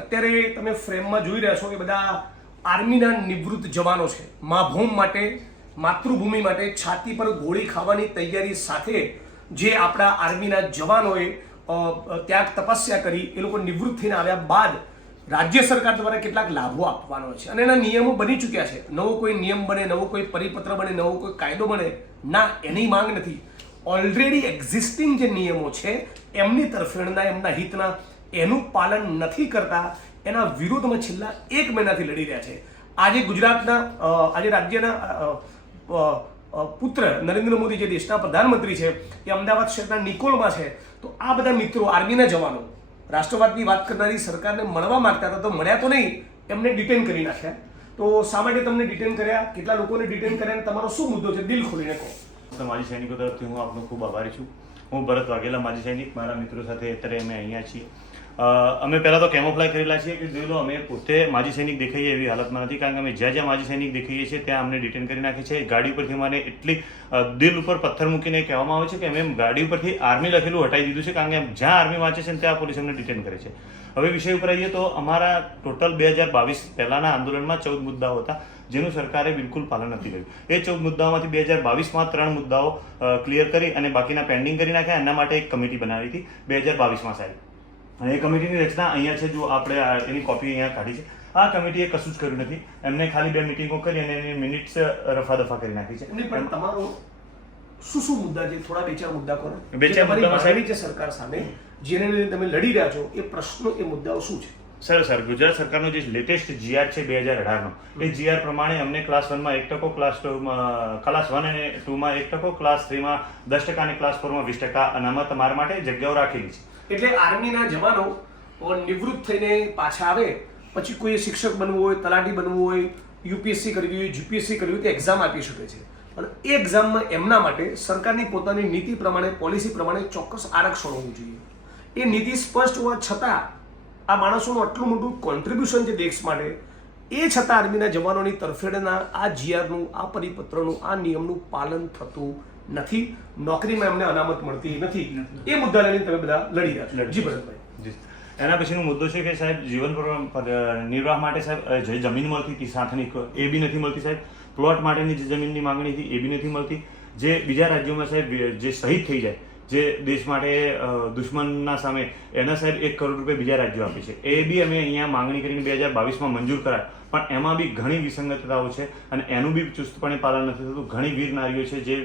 અત્યારે તમે ફ્રેમમાં જોઈ રહ્યા છો કે બધા આર્મીના નિવૃત્ત જવાનો છે. માભૂમ માટે, માતૃભૂમિ માટે છાતી પર ગોળી ખાવાની તૈયારી સાથે જે આપણા આર્મીના જવાનોએ ત્યાગ તપસ્યા કરી, એ લોકો નિવૃત્ત થઈને આવ્યા બાદ રાજ્ય સરકાર દ્વારા કેટલાક લાભો આપવાનો છે અને એના નિયમો બની ચૂક્યા છે. નવો કોઈ નિયમ બને, નવો કોઈ પરિપત્ર બને, નવો કોઈ કાયદો બને, ના, એની માંગ નથી. ઓલરેડી એક્ઝિસ્ટિંગ જે નિયમો છે એમની તરફેણના, એમના હિતના, એનું પાલન નથી કરતા, એના વિરોધમાં છેલ્લા 1 મહિનાથી લડી રહ્યા છે. આજે ગુજરાતના, આજે રાજ્યના પુત્ર નરેન્દ્ર મોદી જે દેશના પ્રધાનમંત્રી છે એ અમદાવાદ શહેરના નિકોલમાં છે. તો આ બધા મિત્રો, આર્મીના જવાનો, રાષ્ટ્રવાદની વાત કરનારી સરકારને મળવા માંગતા હતા તો મળ્યા તો નહીં, એમને ડિટેન કરી નાખ્યા. તો શા માટે તમને ડિટેન કર્યા, કેટલા લોકોને ડિટેન કર્યા અને તમારો શું મુદ્દો છે, દિલ ખોલીને કહો. માજી સૈનિકો તરફથી હું આપનો ખૂબ આભારી છું. હું ભરત વાઘેલા, માજી સૈનિક. મારા મિત્રો સાથે અત્યારે અમે અહીંયા છીએ. અમે પહેલાં તો કેમોફ્લાય કરેલા છીએ કે જોઈ લો અમે પોતે માજી સૈનિક દેખાઈએ એવી હાલતમાં નથી, કારણ કે અમે જ્યાં જ્યાં માજી સૈનિક દેખાઈએ છીએ ત્યાં અમને ડિટેન કરી નાખે છે. ગાડી ઉપરથી મને એટલી દિલ ઉપર પથ્થર મૂકીને કહેવામાં આવે છે કે અમે ગાડી ઉપરથી આર્મી લખેલું હટાવી દીધું છે, કારણ કે જ્યાં આર્મી વાંચે છે ત્યાં પોલીસ અમને ડિટેન કરે છે. હવે વિષય ઉપર આવીએ તો અમારા ટોટલ 2022 પહેલાંના આંદોલનમાં 14 મુદ્દાઓ હતા જેનું સરકારે બિલકુલ પાલન નથી કર્યું. એ 14 મુદ્દાઓમાંથી 2022માં 3 મુદ્દાઓ ક્લિયર કરી અને બાકીના પેન્ડિંગ કરી નાખ્યા. એના માટે એક કમિટી બનાવી હતી 2022માં સાહેબ, અને એ કમિટીની રચના અહીંયા છે. જો આપણે એની કોપી અહીંયા કાઢી છે. આ કમિટીએ કશું જ કર્યું નથી. એમને ખાલી 2 મિટિંગો કરી અને એની મિનિટ્સ રફાદફા કરી નાખી છે. પણ તમારો શું મુદ્દા છે, થોડા 2-4 મુદ્દા કરો. 2-4 મુદ્દામાં સાહેબ છે સરકાર સામે, જેને લઈને તમે લડી રહ્યા છો, એ પ્રશ્નો, એ મુદ્દાઓ શું છે? સર ગુજરાત સરકારનો જે લેટેસ્ટ જીઆર છે 2018નો, એ જીઆર પ્રમાણે અમને ક્લાસ 1માં 1%, ક્લાસ 1 અને 2માં 1%, ક્લાસ 3માં 10% અને ક્લાસ 4માં 20% અનામત અમારા માટે જગ્યાઓ રાખેલી છે. એટલે આર્મીના જવાનો નિવૃત્ત થઈને પાછા આવે પછી કોઈ શિક્ષક બનવું હોય, તલાટી બનવું હોય, યુપીએસસી કરવી હોય, જીપીએસસી કરવી હોય તો એક્ઝામ આપી શકે છે. અને એ એક્ઝામમાં એમના માટે સરકારની પોતાની નીતિ પ્રમાણે, પોલિસી પ્રમાણે ચોક્કસ આરક્ષણ હોવું જોઈએ. એ નીતિ સ્પષ્ટ હોવા છતાં આ માણસોનું આટલું મોટું કોન્ટ્રીબ્યુશન છે દેશ માટે, એ છતાં આર્મીના જવાનોની તરફેણના આ જીઆરનું, આ પરિપત્રનું, આ નિયમનું પાલન થતું નથી. નોકરીમાં એમને અનામત મળતી નથી. એ મુદ્દા લઈને તમે બધા લડી રહ્યા છો. જી ભરતભાઈ. એના પછીનો મુદ્દો છે કે સાહેબ જીવન નિર્વાહ માટે સાહેબ જે જમીન મળતી હતી સાથની, એ બી નથી મળતી સાહેબ. પ્લોટ માટેની જે જમીનની માંગણી હતી એ બી નથી મળતી. જે બીજા રાજ્યોમાં સાહેબ જે શહીદ થઈ જાય, જે દેશ માટે દુશ્મનના સામે, એના સાહેબ 1 કરોડ રૂપિયા બીજા રાજ્યો આપે છે. એ બી અમે અહીંયા માંગણી કરીને 2022માં મંજૂર કરાય, પણ એમાં બી ઘણી વિસંગતતાઓ છે અને એનું બી ચુસ્તપણે પાલન નથી થતું. ઘણી વીર નારીઓ છે જે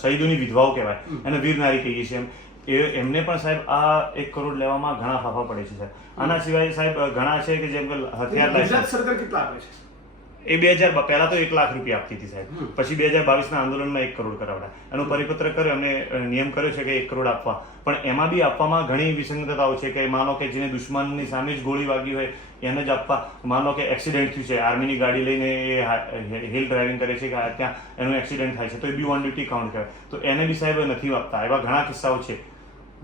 શહીદોની વિધવાઓ કહેવાય, એને વીર નારી કહીએ છીએ એમને પણ સાહેબ આ 1 કરોડ લેવામાં ઘણા ફાફા પડે છે સાહેબ. આના સિવાય સાહેબ ઘણા છે કે જેમ કે હથિયાર ગુજરાત સરકાર કેટલા આપે છે? એ 2000 પહેલા તો 1 લાખ રૂપિયા આપતી હતી સાહેબ, પછી 2022ના આંદોલનમાં 1 કરોડ કરાવડા. એનો પરિપત્ર કર્યો, અમને નિયમ કર્યો છે કે 1 કરોડ આપવા, પણ એમાં બી આપવામાં ઘણી વિસંગતતાઓ છે. કે માનો કે જેને દુશ્મનની સામે જ ગોળી વાગી હોય એને જ આપવા. માનો કે એક્સિડન્ટ થયું છે, આર્મીની ગાડી લઈને એ હિલ ડ્રાઇવિંગ કરે છે કે ત્યાં એનું એક્સિડન્ટ થાય છે તો એ બી ઓન ડ્યુટી કાઉન્ટ કરાય, તો એને બી સાહેબ નથી આપતા. એવા ઘણા કિસ્સાઓ છે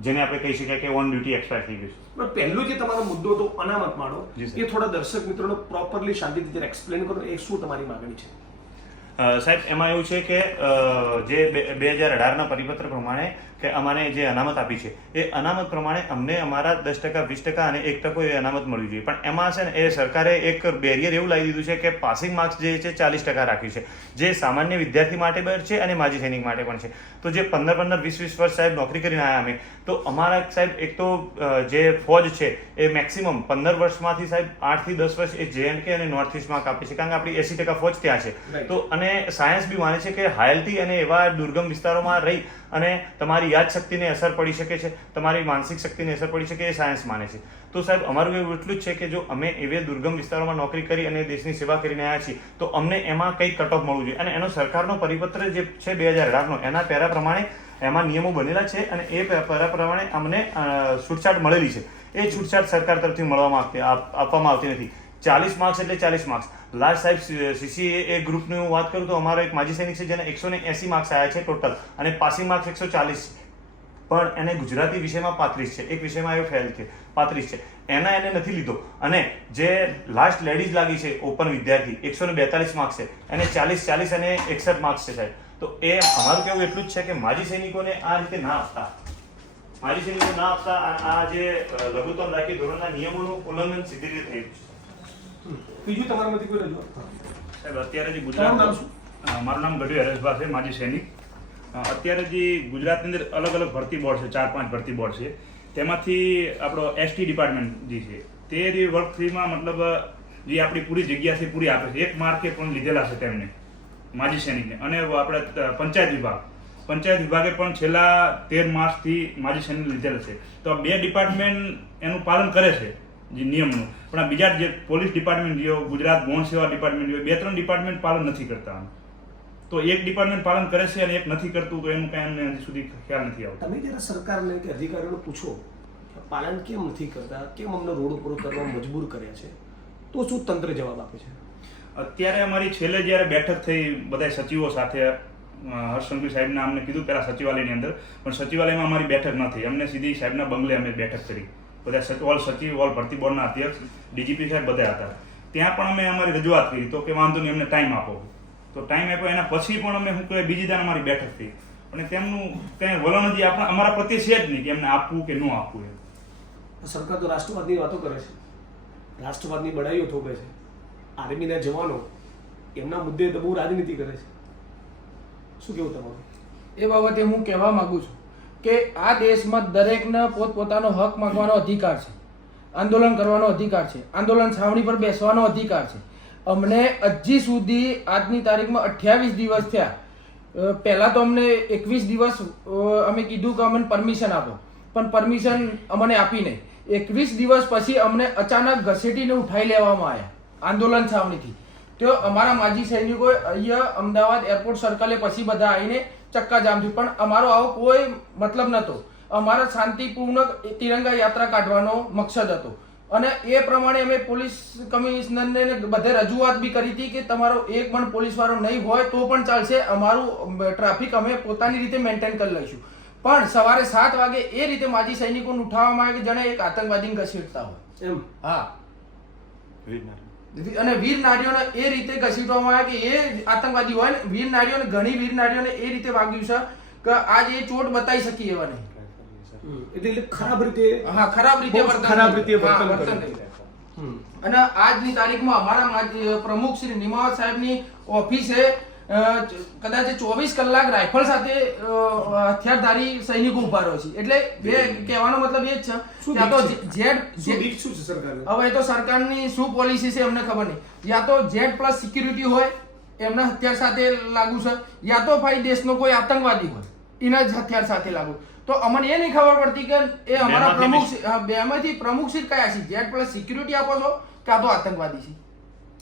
જેને આપણે કહી શકાય કે ઓન ડ્યુટી એક્સપાયર થઈ ગયું છે. પણ પહેલો જે તમારો મુદ્દો હતો અનામત માળો, એ થોડા દર્શક મિત્રોને પ્રોપરલી શાંતિથી જરા એક્સપ્લેન કરો. એ શું તમારી માંગણી છે? સાહેબ એમાં એવું છે કે જે 2018ના પરિપત્ર પ્રમાણે કે અમારે જે અનામત આપી છે એ અનામત પ્રમાણે અમને અમારા 10%, 20% અને 1% એ અનામત મળવી જોઈએ. પણ એમાં છે ને એ સરકારે એક બેરિયર એવું લાવી દીધું છે કે પાસિંગ માર્ક્સ જે છે 40% રાખ્યું છે, જે સામાન્ય વિદ્યાર્થી માટે પણ છે અને માજી સૈનિક માટે પણ છે. તો જે 15, 20 વર્ષ સાહેબ નોકરી કરીને આવ્યા અમે, તો અમારા સાહેબ એક તો જે ફોજ છે એ મેક્સિમમ 15 વર્ષમાંથી સાહેબ 8 થી 10 વર્ષ એ JNK અને નોર્થ ઇસ્ટમાં કાપે છે, કારણ કે આપણી 80% ફોજ ત્યાં છે. તો અને સાયન્સ બી માને છે કે હાયલથી અને એવા દુર્ગમ વિસ્તારોમાં રહી અને તમારી યાદશક્તિને અસર પડી શકે છે, તમારી માનસિક શક્તિને અસર પડી શકે, એ સાયન્સ માને છે. તો સાહેબ અમારું એવું એટલું જ છે કે જો અમે એવે દુર્ગમ વિસ્તારોમાં નોકરી કરી અને દેશની સેવા કરીને આવ્યા છીએ તો અમને એમાં કંઈક કટ ઓફ મળવું જોઈએ. અને એનો સરકારનો પરિપત્ર જે છે 2018નો, એના પેરા પ્રમાણે એમાં નિયમો બનેલા છે અને એ પેરા પ્રમાણે અમને છૂટછાટ મળેલી છે. એ છૂટછાટ સરકાર તરફથી આપવામાં આવતી નથી. 40 માર્ક્સ એટલે 40 માર્ક્સ. લાસ્ટ સાહેબ CCA ગ્રુપની હું વાત કરું તો અમારો એક માજી સૈનિક છે જેને 180 માર્ક્સ આવ્યા છે ટોટલ, અને પાસિંગ માર્ક્સ 140 છે, પણ એને ગુજરાતી વિષયમાં 35 છે, એક વિષયમાં એ ફેલ છે, 35 છે, એને નથી લીધો. અને જે લાસ્ટ લેડીઝ લાગી છે ઓપન વિદ્યાર્થી, 142 માર્ક્સ છે, એને 40 અને 61 માર્ક્સ છે સાહેબ. તો એ અમારું કેવું એટલું જ છે કે માજી સૈનિકોને આ રીતે ના આપતા. માજી સૈનિકો ના આપતા આ જે લઘુત્તમ રાખી ધોરણના નિયમોનું ઉલ્લંઘન સીધી રીતે થયું છે. બીજું તમારામાંથી કોઈ રજૂઆત? સાહેબ અત્યારે જે તમારું નામ શું? મારું નામ ગઢવી હરેશભા છે, માજી સૈનિક. અત્યારે જે ગુજરાતની અંદર અલગ અલગ ભરતી બોર્ડ છે, 4-5 ભરતી બોર્ડ છે, તેમાંથી આપણો એસટી ડિપાર્ટમેન્ટ જે છે તે જે વર્ક ફ્રીમાં મતલબ જે આપણી પૂરી જગ્યા છે પૂરી આપે છે. 1 માર્કે પણ લીધેલા છે તેમને માજી સૈનિકને. અને આપણે પંચાયત વિભાગે પણ છેલ્લા 13 માર્ચથી માજી સૈનિક લીધેલા છે. તો આ 2 ડિપાર્ટમેન્ટ એનું પાલન કરે છે જે નિયમનું, પણ આ બીજા જે પોલીસ ડિપાર્ટમેન્ટ જો ગુજરાત ગૌણ સેવા ડિપાર્ટમેન્ટ જો 2-3 ડિપાર્ટમેન્ટ પાલન નથી કરતા. તો એક ડિપાર્ટમેન્ટ પાલન કરે છે અને એક નથી કરતું, તો એનું કાંઈ અમને હજી સુધી ખ્યાલ નથી આવતો. તમે જ્યારે સરકારને કે અધિકારીઓને પૂછો કે પાલન કેમ નથી કરતા, કેમ અમને રોડ ઉપર ઉતરવા મજબૂર કર્યા છે, તો શું તંત્ર જવાબ આપે છે? અત્યારે અમારી છેલ્લે જ્યારે બેઠક થઈ બધા સચિવો સાથે, હર્ષસંઘવી સાહેબના અમને કીધું પહેલા સચિવાલયની અંદર, પણ સચિવાલયમાં અમારી બેઠક ન થઈ. અમને સીધી સાહેબના બંગલે અમે બેઠક કરી. બધા ઓલ સચિવ, ઓલ ભરતી બોર્ડના અધ્યક્ષ, ડીજીપી સાહેબ બધા હતા. ત્યાં પણ અમે અમારી રજૂઆત કરી તો કે વાંધો નહીં, અમને ટાઈમ આપો. તો ટાઈમ આપ્યો. એના પછી પણ અમે શું કહેવાય બીજી દાન અમારી બેઠક થઈ, અને તેમનું ત્યાં વલણ જે અમારા પ્રત્યે છે જ નહીં કે એમને આપવું કે ન આપવું એમ. સરકાર તો રાષ્ટ્રવાદની વાતો કરે છે, રાષ્ટ્રવાદની બડાઈઓ થોપે છે. આર્મીના જવાનો એમના મુદ્દે તો બહુ રાજનીતિ કરે છે. શું કેવું તમારું? એ બાબતે હું કહેવા માંગુ છું કે આ દેશમાં દરેકને પોતપોતાનો હક માંગવાનો અધિકાર છે, આંદોલન કરવાનો અધિકાર છે, આંદોલન છાવણી પર બેસવાનો અધિકાર છે. અમને હજી સુધી આજની તારીખમાં 28 દિવસ થયા. પહેલાં તો અમને 21 દિવસ અમે કીધું કે અમને પરમિશન આપો, પણ પરમિશન અમને આપી નહીં. 21 દિવસ પછી અમને અચાનક ઘસેટીને ઉઠાઈ લેવામાં આવ્યા આંદોલન છાવણીથી. તો અમારા માજી સૈનિકોએ અહીંયા અમદાવાદ એરપોર્ટ સર્કલે પછી બધા આવીને ચક્કાજામ થયું, પણ અમારો આવો કોઈ મતલબ નહોતો. અમારા શાંતિપૂર્ણ તિરંગા યાત્રા કાઢવાનો મકસદ હતો, અને એ પ્રમાણે અમે પોલીસ કમિશનરને બધે રજૂઆત બી કરી હતી કે તમારો એક પણ પોલીસવાળો નહીં હોય તો પણ ચાલશે, અમારું ટ્રાફિક અમે પોતાની રીતે મેન્ટેન કરી લઈશું. પણ સવારે 7 વાગે એ રીતે માજી સૈનિકોને ઉઠાવવામાં આવે કે જાણે એક આતંકવાદીને ઘસેડતા હોય એમ. હા, અને વીર નારીઓને એ રીતે ઘસીટવામાં આવે કે એ આતંકવાદી હોય ને. વીર નારીઓને ઘણી વીર નારીઓને એ રીતે વાગ્યું છે કે આજ એ ચોટ બતાવી શકી એવા નહીં. એટલે ખરાબ રીતે, હા, ખરાબ રીતે વર્તન કર્યું. અને આજની તારીખમાં અમારા પ્રમુખ શ્રી નિમાવત સાહેબની ઓફિસે કદાચ 24 કલાક રાઇફલ સાથે હથિયારધારી સૈનિકો ઉભા રહ્યો છે. એટલે બે કહેવાનો મતલબ એ જ છે કે આ તો જેડ શું છે સરકારને? હવે એ તો સરકારની શું પોલિસી છે એમને ખબર નહીં. યા તો Z+ સિક્યુરિટી હોય એમના હથિયાર સાથે લાગુ છે, યા તો ભાઈ દેશનો કોઈ આતંકવાદી હોય એના જ હથિયાર સાથે લાગુ. તો અમને એ નહીં ખબર પડતી કે એ અમારા પ્રમુખ બેમાંથી પ્રમુખ શ્રી કયા છે, Z+ સિક્યુરિટી આપો છો કે આ તો આતંકવાદી છે.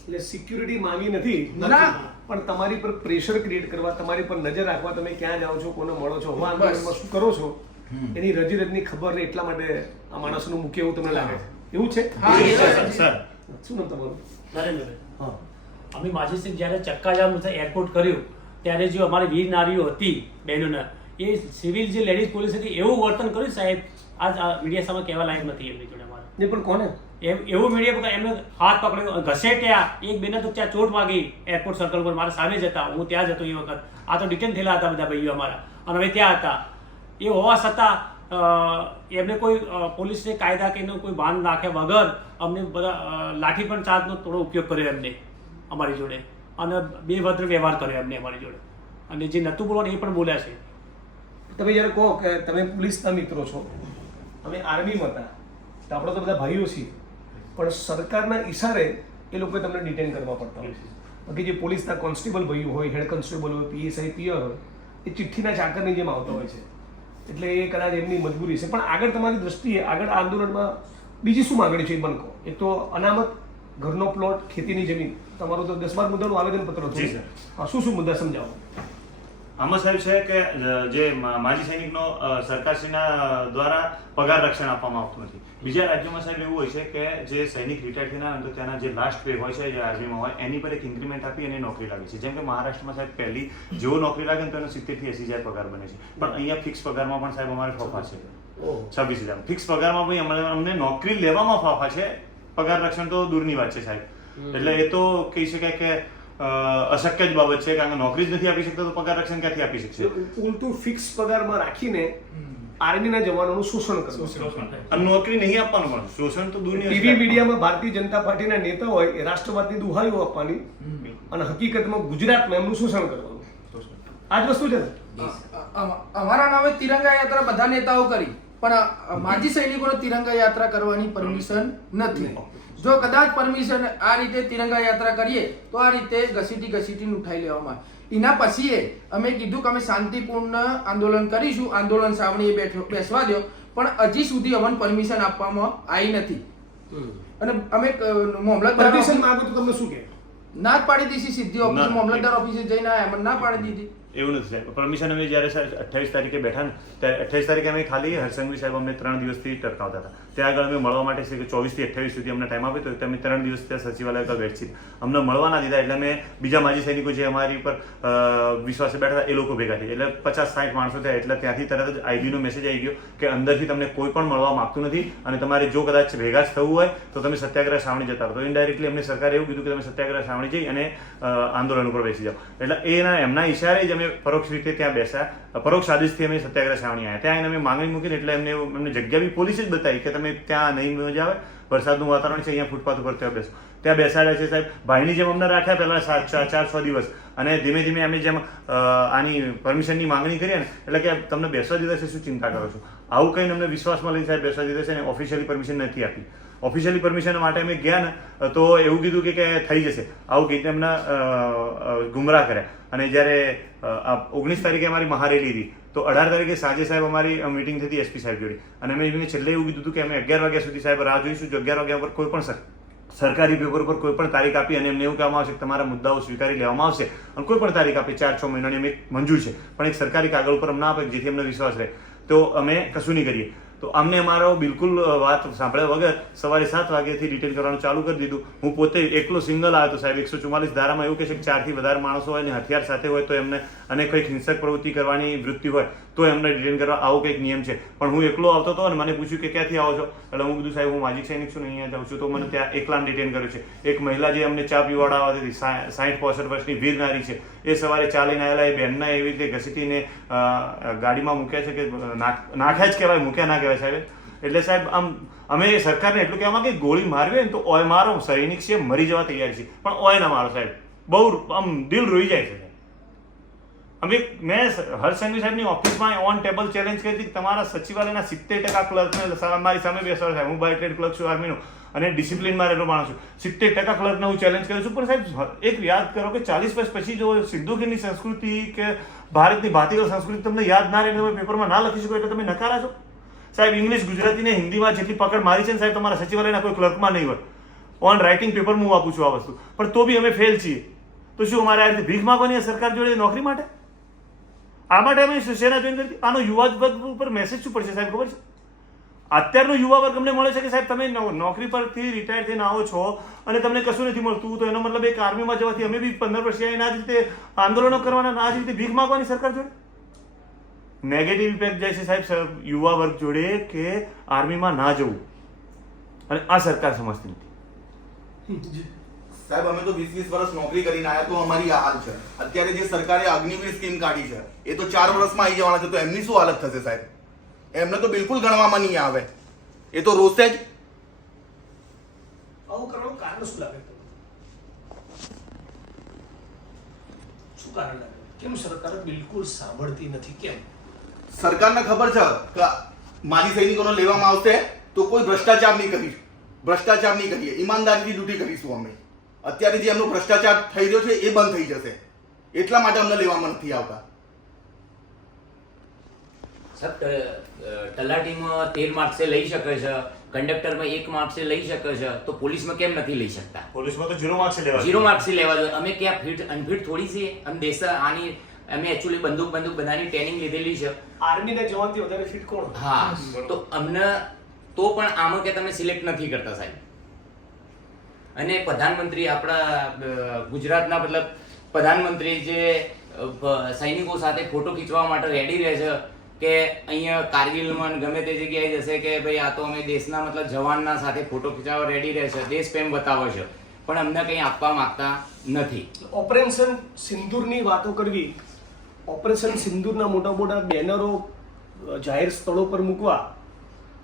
એટલે સિક્યુરિટી માંગી નથી, ના. પણ તમારી પર પ્રેશર ક્રિએટ કરવા, તમારી પર નજર રાખવા, તમે ક્યાં જાઓ છો, કોને મળો છો, હવા આંદોલનમાં શું કરો છો, એની રજીરજની ખબર નહીં, એટલા માટે આ માણસનું મૂકે એવું તમને લાગે છે? એવું છે? હા, એ સર શું નામ તમારું? નરેન્દ્રભાઈ, હા, અમે માજી સિંહ જ્યારે ચક્કાજામ એરપોર્ટ કર્યું ત્યારે જે અમારી વીર નારીઓ હતી બહેનોના, એ સિવિલ જે લેડીઝ પોલીસ હતી એવું વર્તન કર્યું સાહેબ, આજ મીડિયા સામે કહેવા લાયક નથી એમની જોડે અમારે. નહીં પણ કોને? એવું મીડિયા પર એમને હાથ પકડ્યો, ઘસેટ્યા. એક બેને તો ત્યાં ચોટ વાગી એરપોર્ટ સર્કલ પર, મારા સામે જ હતા, હું ત્યાં જ હતો એ વખત. આ તો ડિટેન થયેલા હતા બધા ભાઈઓ અમારા, અને હવે ત્યાં હતા. એ હોવા છતાં એમને કોઈ પોલીસને કાયદા કે કોઈ ભાન રાખ્યા વગર અમને બધા લાઠી પણ ચાર્જનો થોડો ઉપયોગ કર્યો એમને અમારી જોડે, અને બેભદ્ર વ્યવહાર કર્યો એમને અમારી જોડે, અને જે નહોતું બોલવાનું એ પણ બોલ્યા છે. તમે જ્યારે કહો કે તમે પોલીસના મિત્રો છો, અમે આર્મીમાં હતા, તો આપણે તો બધા ભાઈઓ છીએ, પણ સરકારના ઈશારે એ લોકોએ તમને ડિટેન કરવા પડતા હોય છે. બાકી જે પોલીસના કોન્સ્ટેબલ ભાઈઓ હોય, હેડ કોન્સ્ટેબલ હોય, PSI પીઆર હોય, એ ચિઠ્ઠીના ચાકરની જેમ આવતા હોય છે. એટલે એ કદાચ એમની મજબૂરી છે. પણ આગળ તમારી દ્રષ્ટિએ આગળ આંદોલનમાં બીજી શું માગણી છે એ મને કહો. એક તો અનામત, ઘરનો પ્લોટ, ખેતીની જમીન, તમારું તો 10-12 મુદ્દાનું આવેદનપત્ર હતું. જી સર. હા, શું મુદ્દા સમજાવો? આમાં સાહેબ છે કે જે માજી સૈનિકનો સરકારશ્રીના દ્વારા પગાર રક્ષણ આપવામાં આવતું નથી. બીજા રાજ્યોમાં સાહેબ એવું હોય છે કે જે સૈનિક રિટાયર થઈને આવે તો ત્યાંના જે લાસ્ટ પે હોય છે, જે આર્મીમાં હોય, એની પર એક ઇન્ક્રીમેન્ટ આપી અને નોકરી લાગે છે. જેમ કે મહારાષ્ટ્રમાં સાહેબ પહેલી જેવો નોકરી લાગે ને તો એનો 70,000 થી 80,000 પગાર બને છે. પણ અહીંયા ફિક્સ પગારમાં પણ સાહેબ અમારે ફાફા છે 26,000. ફિક્સ પગારમાં ભાઈ અમને નોકરી લેવામાં ફાફા છે, પગાર રક્ષણ તો દૂરની વાત છે સાહેબ. એટલે એ તો કહી શકાય કે અશક્ય જ બાબત છે, કારણ કે નોકરી જ નથી આપી શકતા તો પગાર રક્ષણ ક્યાંથી આપી શકશે? ઉલટું ફિક્સ પગારમાં રાખીને આર્મીના જવાનોનું શોષણ કરવું. અને નોકરી નહીં આપવાનું, પણ શોષણ તો દૂરની ટીવી મીડિયામાં ભારતીય જનતા પાર્ટીના નેતા હોય એ રાષ્ટ્રવાદની દુહાઈઓ આપવાની અને હકીકતમાં ગુજરાતમાં એમનું શોષણ કરવાનું. આ જ વસ્તુ છે ને. અમારા નામે તિરંગા યાત્રા બધા નેતાઓ કરી, પણ માજી સૈનિકોને તિરંગા યાત્રા કરવાની પરમિશન નથી. જો કદાચ પરમિશન આ રીતે તિરંગા યાત્રા કરીએ તો આ રીતે ઘસીટી ઉઠાઈ લેવામાં આવે. એના પછી અમે કીધું કે અમે શાંતિપૂર્ણ આંદોલન કરીશું, આંદોલન સાવણીએ બેસવા દો, પણ હજી સુધી અમને પરમિશન આપવામાં આવી નથી. અને અમે મામલતદાર પરમિશન માંગો તો તમને શું કહે? ના જ પાડી દીધી સીધી ઓફિસ, મામલતદાર ઓફિસે જઈને આવ્યા, અમને ના પાડી દીધી. એવું નથી સાહેબ. પરમિશન અમે જ્યારે સાહેબ 28 તારીખે બેઠા ને ત્યારે 28 તારીખે અમે ખાલી હરસંઘવી સાહેબ અમને 3 દિવસથી ટરકાવતા હતા. ત્યાં આગળ અમે મળવા માટે છે કે 24 થી 28 સુધી અમને ટાઈમ આપ્યો તો અમે 3 દિવસ ત્યાં સચિવાલય પર બેઠી અમને મળવા ના દીધા. એટલે અમે બીજા માજી સૈનિકો જે અમારી ઉપર વિશ્વાસે બેઠા હતા એ લોકો ભેગા થઈ, એટલે 50-60 માણસો થયા. એટલે ત્યાંથી તરત જ આઈબીનો મેસેજ આવી ગયો કે અંદરથી તમને કોઈ પણ મળવા માંગતું નથી અને તમારે જો કદાચ ભેગા જ થવું હોય તો તમે સત્યાગ્રહ છાવણી જતા રહો. તો ઇનડાયરેક્ટલી અમને સરકારે એવું કીધું કે તમે સત્યાગ્રહ છાવણી જઈ અને આંદોલન ઉપર બેસી જાઓ. એટલે એમના ઇશારે જ અમે પરોક્ષ રીતે ત્યાં બેસ્યા, પરોક્ષ આદેશથી અમે સત્યાગ્રહ છાવણી આવ્યા. ત્યાં અમે માંગણી મૂકીને એટલે એમને જગ્યા બી પોલીસે જ બતાવી કે તમે ત્યાં નહીં મજા આવે, વરસાદનું વાતાવરણ છે, અહીંયા ફૂટપાથ ઉપર ત્યાં બેસો. ત્યાં બેસાડ્યા છે સાહેબ, ભાઈની જેમ અમને રાખ્યા પહેલા 4-6 દિવસ, અને ધીમે ધીમે અમે જેમ આની પરમિશનની માંગણી કરીએ ને એટલે કે તમને બેસવા દીધા છે, શું ચિંતા કરો છો, આવું કહીને અમને વિશ્વાસમાં લઈને સાહેબ બેસવા દીધા છે ને ઓફિશિયલી પરમિશન નથી આપી. ઓફિશિયલી પરમિશન માટે અમે ગયા ને તો એવું કીધું કે થઈ જશે, આવું કહીને એમને ગુમરાહ કર્યા. અને જ્યારે 19 તારીખે અમારી મહારેલી હતી તો 18 તારીખે સાંજે સાહેબ અમારી મિટિંગ થતી એસપી સાહેબ જોડે, અને અમે એમને છેલ્લે એવું કીધું હતું કે અમે 11 વાગ્યા સુધી સાહેબ રાહ જોઈશું. જો 11 વાગ્યા પર કોઈ પણ સરકારી પેપર પર કોઈ પણ તારીખ આપી અને એમને એવું કહેવામાં આવશે કે તમારા મુદ્દાઓ સ્વીકારી લેવામાં આવશે, અને કોઈ પણ તારીખ આપી 4-6 મહિનાની અમે મંજૂર છે, પણ એક સરકારી કાગળ ઉપર અમને આપે જેથી અમને વિશ્વાસ રહે, તો અમે કશું નહીં કરીએ. તો અમને અમારો બિલકુલ વાત સાંભળ્યા વગર સવારે 7 વાગ્યાથી ડિટેન કરવાનું ચાલુ કરી દીધું. હું પોતે એકલો સિંગલ આવ્યો તો સાહેબ 144 ધારામાં એવું કહે છે કે 4 થી વધારે માણસો હોય ને હથિયાર સાથે હોય તો એમને અને કંઈક હિંસક પ્રવૃત્તિ કરવાની વૃત્તિ હોય તો એમને ડિટેન કરવા, આવો કંઈક નિયમ છે. પણ હું એકલો આવતો હતો અને મને પૂછ્યું કે ક્યાંથી આવો છો, એટલે હું કીધું સાહેબ હું માજી સૈનિક છું ને અહીંયા જાઉં છું. તો મને ત્યાં એકલાને ડિટેન કર્યું છે. એક મહિલા જે અમને ચા પીવાડાવવા હતી 60-65 વર્ષની વીર નારી છે, એ સવારે ચાલીને આવેલા એ બહેનના એવી રીતે ઘસીટીને ગાડીમાં મૂક્યા છે કે નાખ્યા જ કહેવાય, મૂક્યા ના કહેવાય સાહેબ. એટલે સાહેબ આમ અમે સરકારને એટલું કહેવા માંગે ગોળી મારવી હોય ને તો ઓય મારો, સૈનિક છે મરી જવા તૈયાર છે, પણ ઓય ના મારો સાહેબ. બહુ આમ દિલ રોઈ જાય છે. મેં હરસંઘવી સાહેબની ઓફિસમાં ઓન ટેબલ ચેલેન્જ કરી હતી તમારા સચિવાલયના 70% ક્લર્કને મારી સામે બેસવા સાહેબ. હું બાય ટ્રેડ ક્લર્ક છું આર્મીનો અને ડિસિપ્લિનમાં રહેલો માણસ છું. 70% ક્લર્કને હું ચેલેન્જ કરું છું. પણ સાહેબ એક યાદ કરો કે 40 વર્ષ પછી જો સિંધુ ખીણની સંસ્કૃતિ કે ભારતની ભાતીગળ સંસ્કૃતિ તમને યાદ ના રહે, તમે પેપરમાં ના લખી શકો એટલે તમે નકારા છો સાહેબ. ઇંગ્લિશ, ગુજરાતી ને હિન્દીમાં જેટલી પકડ મારી છે ને સાહેબ તમારા સચિવાલયના કોઈ ક્લર્કમાં નહીં હોય. ઓન રાઇટિંગ પેપર હું આપું છું આ વસ્તુ, પણ તો બી અમે ફેલ છીએ. તો શું અમારે આ રીતે ભીખ માંગવાની સરકાર જોડે નોકરી માટે? આ માટે અમે સેના જોઈન કરી. આનો યુવા વર્ગ ઉપર મેસેજ શું પડશે સાહેબ ખબર છે? અત્યારનો યુવા વર્ગ અમને મળે છે કે સાહેબ તમે નોકરી પરથી રિટાયર થઈને આવો છો અને તમને કશું નથી મળતું, તો એનો મતલબ એક આર્મીમાં જવાથી અમે બી 15 વર્ષે આવીને આ જ રીતે આંદોલનો કરવાના, આ જ રીતે ભીખ માંગવાની સરકાર જોડે. નેગેટિવ ઇમ્પેક્ટ જાય છે સાહેબ યુવા વર્ગ જોડે કે આર્મીમાં ના જવું, અને આ સરકાર સમજતી નથી. સાહેબ અમે તો 20-20 વર્ષ નોકરી કરીને આયા તો અમારી આ હાલ છે. અત્યારે જે સરકારે અગ્નિવીર સ્કીમ કાઢી છે એ તો 4 વર્ષમાં આવી જવાના છે, તો એમની શું હાલત થશે સાહેબ? એમને તો બિલકુલ ગણવામાં નહીં આવે, એ તો રોશે જ. આવું કરવાનું કારણ શું લાગે તમને? શું કારણ લાગે? કેમ સરકાર બિલકુલ સાંભળતી નથી? કેમ? સરકારને ખબર છે કે માજી સૈનિકોને લેવામાં આવશે તો કોઈ ભ્રષ્ટાચાર નહીં કરીએ, ઈમાનદારીથી ડ્યુટી કરીશું અમે. અત્યારે જે એમનો ભ્રષ્ટાચાર થઈ રહ્યો છે એ બંધ થઈ જશે, એટલા માટે અમને લેવામાં નથી આવતા. તલાટીમાં 13 માર્ક્સે લઈ શકે છે, કંડક્ટરમાં 1 માર્ક્સે લઈ શકે છે, તો પોલીસમાં કેમ નથી લઈ શકતા? પોલીસમાં તો 0 માર્ક્સ લેવા 0 માર્ક્સે લેવા જોઈએ. અમે ક્યાં ફિટ અનફિટ થોડી છીએ? અમે દેશ આની અમે એકચ્યુઅલી બંદૂક બધાની ટ્રેનિંગ લીધેલી છે. આર્મીના જવાનથી વધારે ફિટ કોણ? હા, તો અમને તો પણ આમાં કે તમે સિલેક્ટ નથી કરતા સાહેબ. અને પ્રધાનમંત્રી આપણા ગુજરાતના મતલબ પ્રધાનમંત્રી જે સૈનિકો સાથે ફોટો ખીચવા માટે રેડી રહે છે કે અહીંયા કારગિલમાં ગમે તે જગ્યાએ જશે કે ભાઈ આ તો અમે દેશના મતલબ જવાનના સાથે ફોટો ખીચાવવા રેડી રહે છે, દેશ પ્રેમ બતાવે છે, પણ અમને કંઈ આપવા માંગતા નથી. ઓપરેશન સિંદૂરની વાતો કરવી, ઓપરેશન સિંદૂરના મોટા મોટા બેનરો જાહેર સ્થળો પર મૂકવા,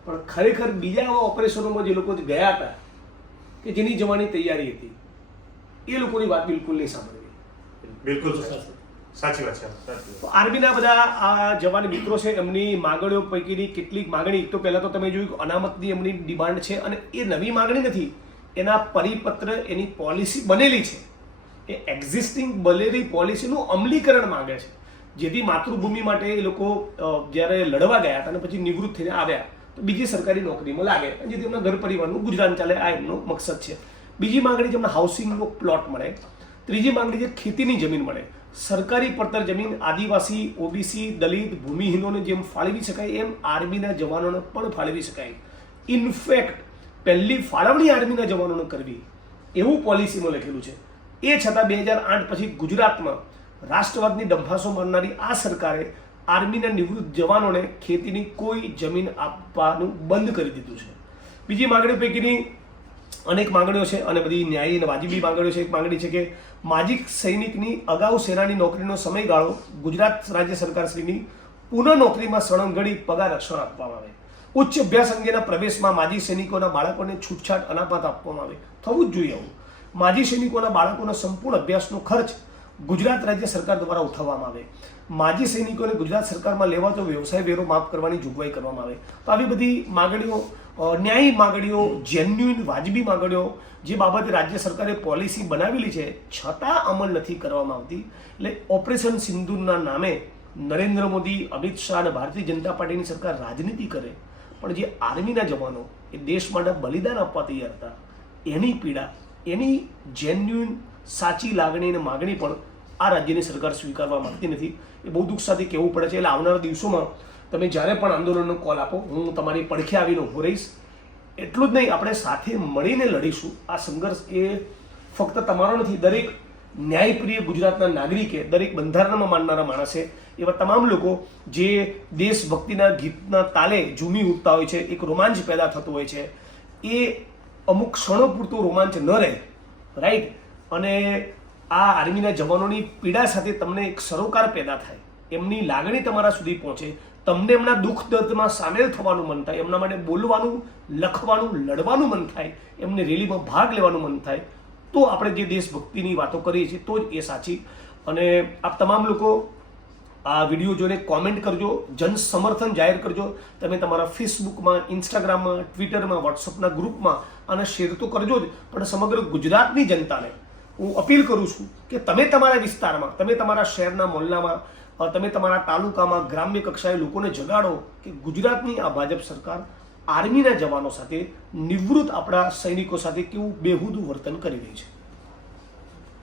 પણ ખરેખર બીજા એવા ઓપરેશનોમાં જે લોકો ગયા હતા કે જેની જવાની તૈયારી હતી, એ લોકોની વાત બિલકુલ નહીં સાંભળવી. બિલકુલ સાચી વાત છે. સાચી વાત. આર્મીના બધા આ જવાન મિત્રો છે, એમની માગણીઓ પૈકીની કેટલીક માગણી, એક તો પહેલાં તો તમે જોયું કે અનામતની એમની ડિમાન્ડ છે, અને એ નવી માગણી નથી, એના પરિપત્ર, એની પોલિસી બનેલી છે, એ એક્ઝિસ્ટિંગ બનેલી પોલિસીનું અમલીકરણ માંગે છે, જેથી માતૃભૂમિ માટે એ લોકો જ્યારે લડવા ગયા હતા અને પછી નિવૃત્ત થઈને આવ્યા તો બીજી સરકારી નોકરીમાં લાગે, જેથી એમના ઘર પરિવારનું ગુજરાન ચાલે, આ એમનો મકસદ છે. બીજી માંગણી છે એમને હાઉસિંગનો પ્લોટ મળે. ત્રીજી માંગણી છે ખેતીની જમીન મળે. સરકારી પડતર જમીન આદિવાસી, ઓબીસી, દલિત, ભૂમિહીનોને જેમ ફાળવી શકાય એમ આર્મીના જવાનોને પણ ફાળવી શકાય. ઇનફેક્ટ પહેલી ફાળવણી આર્મીના જવાનોને કરવી એવું પોલિસીમાં લખેલું છે. એ છતાં 2008 પછી ગુજરાતમાં રાષ્ટ્રવાદની ડંફાસો મારનારી આ સરકારે આર્મીના નિવૃત્ત જવાનોને ખેતીની કોઈ જમીન આપવાનું બંધ કરી દીધું છે. બીજી માંગણીઓ પૈકીની અનેક માંગણીઓ છે અને બધી ન્યાયી અને વાજબી માંગણીઓ છે. એક માંગણી છે કે માજી સૈનિકની અગાઉ સેનાની નોકરીનો સમયગાળો ગુજરાત રાજ્ય સરકારશ્રીની પુનઃ નોકરીમાં સળંગડી પગાર રક્ષણ આપવામાં આવે. ઉચ્ચ અભ્યાસ અંગેના પ્રવેશમાં માજી સૈનિકોના બાળકોને છૂટછાટ અનામત આપવામાં આવે. થવું જ જોઈએ આવું. માજી સૈનિકોના બાળકોના સંપૂર્ણ અભ્યાસનો ખર્ચ ગુજરાત રાજ્ય સરકાર દ્વારા ઉઠાવવામાં આવે. માજી સૈનિકોને ગુજરાત સરકારમાં લેવાતો વ્યવસાય વેરો માફ કરવાની જોગવાઈ કરવામાં આવે. તો આવી બધી માંગણીઓ, ન્યાયી માંગણીઓ, જેન્યુઇન વાજબી માંગણીઓ, જે બાબતે રાજ્ય સરકારે પોલિસી બનાવેલી છે છતાં અમલ નથી કરવામાં આવતી. એટલે ઓપરેશન સિંદૂરના નામે નરેન્દ્ર મોદી, અમિત શાહ અને ભારતીય જનતા પાર્ટીની સરકાર રાજનીતિ કરે, પણ જે આર્મીના જવાનો એ દેશ માટે બલિદાન આપવા તૈયાર હતા, એની પીડા, એની જેન્યુઇન સાચી લાગણી અને માગણી પણ આ રાજ્યની સરકાર સ્વીકારવા માંગતી નથી. એ બહુ દુઃખ સાથે કહેવું પડે છે. એટલે આવનારા દિવસોમાં તમે જ્યારે પણ આંદોલનનો કોલ આપો, હું તમારી પડખે આવીને ઊભો રહીશ. એટલું જ નહીં, આપણે સાથે મળીને લડીશું. આ સંઘર્ષ એ ફક્ત તમારો નથી, દરેક ન્યાયપ્રિય ગુજરાતના નાગરિકે, દરેક બંધારણમાં માનનારા માણસે, એવા તમામ લોકો જે દેશભક્તિના ગીતના તાલે ઝૂમી ઉઠતા હોય છે, એક રોમાંચ પેદા થતો હોય છે, એ અમુક ક્ષણો પૂરતો રોમાંચ ન રહે, રાઈટ? અને આ આર્મીના જવાનોની પીડા સાથે તમને એક સરોકાર પેદા થાય, એમની લાગણી તમારા સુધી પહોંચે, તમને એમના દુઃખ દર્દમાં સામેલ થવાનું મન થાય, એમના માટે બોલવાનું, લખવાનું, લડવાનું મન થાય, એમને રેલીમાં ભાગ લેવાનું મન થાય, તો આપણે જે દેશભક્તિની વાતો કરીએ છીએ તો જ એ સાચી. અને આપ તમામ લોકો આ વિડીયો જોઈને કોમેન્ટ કરજો, જન સમર્થન જાહેર કરજો. તમે તમારા ફેસબુકમાં, ઇન્સ્ટાગ્રામમાં, ટ્વિટરમાં, વોટ્સઅપના ગ્રુપમાં આને શેર તો કરજો જ, પણ સમગ્ર ગુજરાતની જનતાને હું અપીલ કરું છું કે તમે તમારા વિસ્તારમાં, તમે તમારા શહેરના મોહલ્લામાં, તમે તમારા તાલુકામાં, ગ્રામ્ય કક્ષાએ લોકોને જગાડો કે ગુજરાતની આ ભાજપ સરકાર આર્મીના જવાનો સાથે, નિવૃત્ત આપણા સૈનિકો સાથે કેવું બેહુદું વર્તન કરી રહી છે.